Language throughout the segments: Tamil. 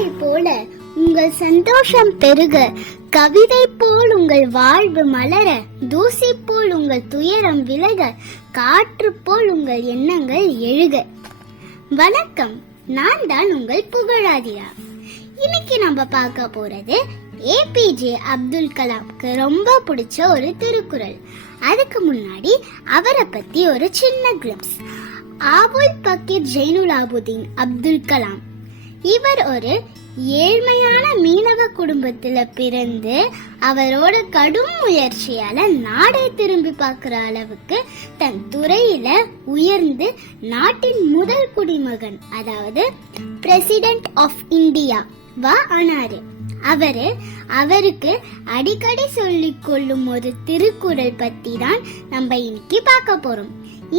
மழை போல உங்கள் சந்தோஷம் பெருக, கவிதை போல் உங்கள் வாழ்வு மலர, தூசி போல் உங்கள் துயரம் விலக, காற்று போல் உங்கள் எண்ணங்கள் எழுக. வணக்கம், நான் தான் உங்கள் புகழாதிரா. இன்னைக்கு நம்ம பார்க்க போறது ஏபிஜே அப்துல் கலாம்க்கு ரொம்ப பிடிச்ச ஒரு திருக்குறள். அதுக்கு முன்னாடி அவரை பத்தி ஒரு சின்ன கிளிம்ஸ். அபுல் பக்கீர் ஜைனுல் ஆபுதீன் அப்துல் கலாம். இவர் ஒரு ஏழ்மையான மீனவ குடும்பத்துல பிறந்து அவரோட கடும் முயற்சியால நாடை திரும்பி பார்க்கிற அளவுக்கு தன் துறையில உயர்ந்து நாட்டின் முதல் குடிமகன், அதாவது பிரசிடென்ட் ஆஃப் இந்தியா ஆனாரு. அவருக்கு அடிக்கடி சொல்லிக் கொள்ளும் ஒரு திருக்குறள் பத்தி தான் நம்ம இன்னைக்கு பார்க்க போறோம்.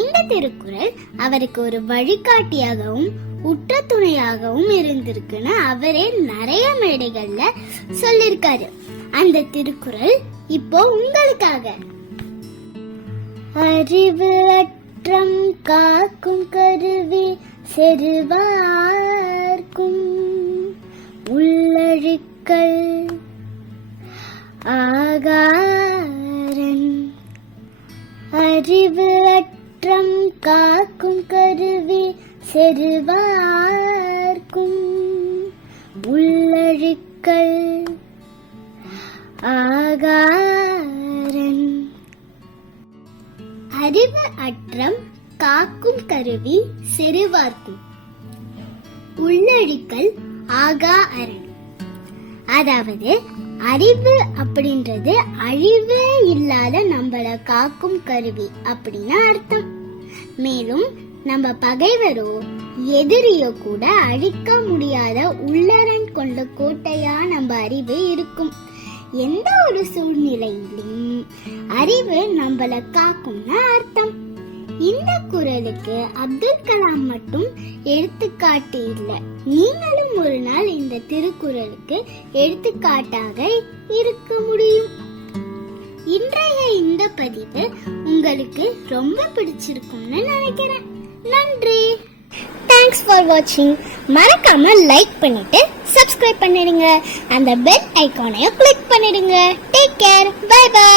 இந்த திருக்குறள் அவருக்கு ஒரு வழிகாட்டியாகவும் உற்ற துணையாகவும் இருந்திருக்குன்னு அவரே நிறைய மேடைகள்ல சொல்லிருக்காரு. அந்த திருக்குறள் இப்போ உங்களுக்காக. அறிவு அற்றம் காக்கும் கருவி செருவார்க்கும், உள்ளழிக்கல் ஆகாரன். அறிவு அற்றம் காக்கும் கருவி செருவார்க்கும், உள்ளழிக்கல் ஆகாரன். அறிவு அற்றம் காக்கும் கருவி செருவார்க்கும், உள்ளழிக்கல் ஆகா அரண். அதாவது அறிவு அப்படின்றது அழிவே இல்லாத நம்மள காக்கும் கருவி அப்படின்னு அர்த்தம். மேலும் நம்ம பகைவரோ எதிரியோ கூட அழிக்க முடியாத உள்ளரண் கொண்ட கோட்டையா நம்ம அறிவு இருக்கும். எந்த ஒரு சூழ்நிலையிலும் அறிவு நம்மள காக்கும்னு அர்த்தம். இந்த குறளுக்கு அப்துல் கலாம் மட்டும் எடுத்துக்காட்டு இல்லை, நீங்களும் ஒரு நாள் இந்த திருக்குறளுக்கு எடுத்துக்காட்டாக இருக்க முடியும். இன்றைய இந்த பதிவு உங்களுக்கு ரொம்ப பிடிச்சிருக்கும்னு நினைக்கிறேன். நன்றி. தேங்க்ஸ் ஃபார் வாட்சிங். மறக்காம லைக் பண்ணிட்டு சப்ஸ்கிரைப் பண்ணிடுங்க. அந்த பெல் ஐகானையும் கிளிக் பண்ணிடுங்க. Take care. Bye by.